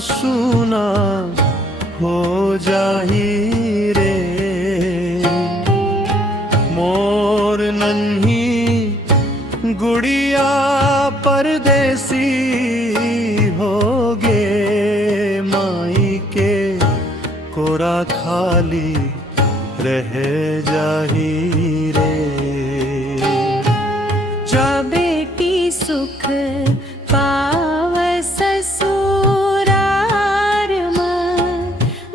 सुना हो जाही रे। मोर नन्ही गुड़िया परदेसी होगे, माई के कोरा खाली रह जाही रे। जा बेटी सुख पाव ससुरार मां,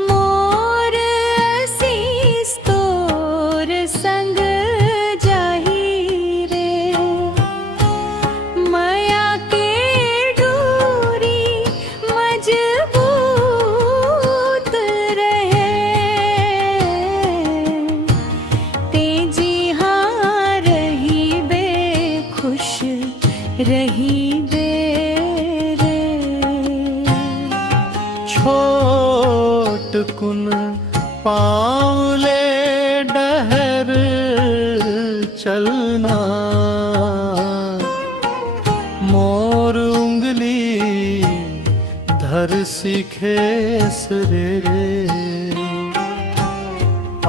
मोर असीस तोर संग जाही रे। माया के डोरी मजबूत रहे, तेजी हाँ रही बे खुश रही बे रे। छोट कुन पाँवले डहर चलना, मोर उंगली धर सीखेस रे।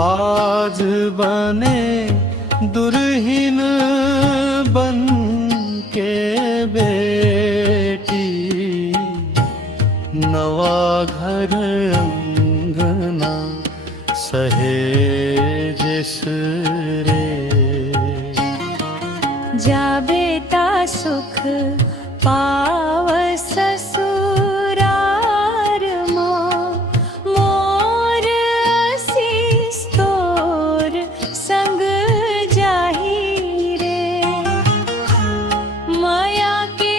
आज बने दुर्हीन बन के बेटी, नवा घर अंगना सहेजिस रे। जा बेटा सुख पाव ससुरार मां, मोर असीस तोर संग जाही रे। माया के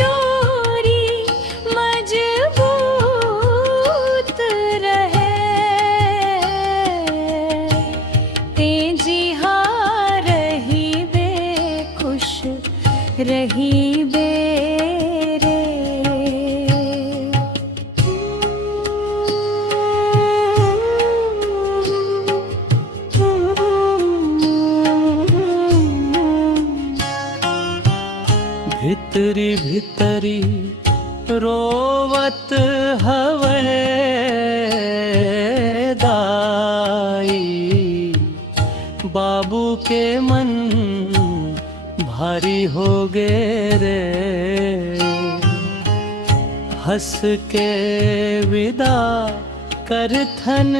डोरी मजबूत रहे, तेजी हाँ रही बे खुश रही बे रे। भितरी भितरी रोवत हवे दाई, बाबू के मन भारी हो गे रे। हंस के विदा करथन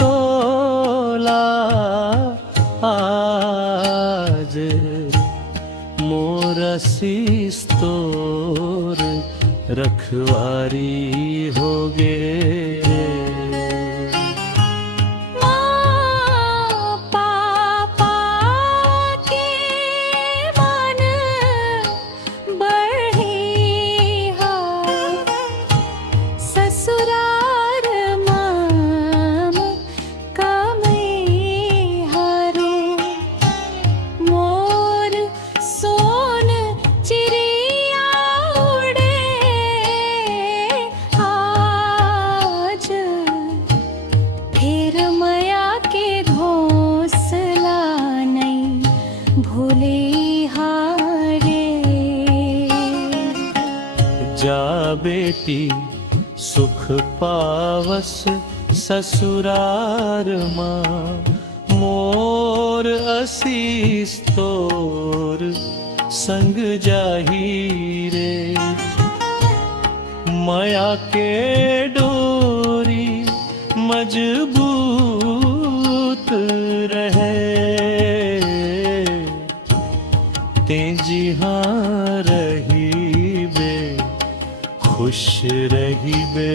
तोला, आज मोर असीस तोर रखवारी होगे। जा बेटी सुख पावस ससुरार मां, मोर असीस तोर संग जाही रे। माया के डोरी मजबूत रहे, तेजी हाँ रही बे खुश रही बे।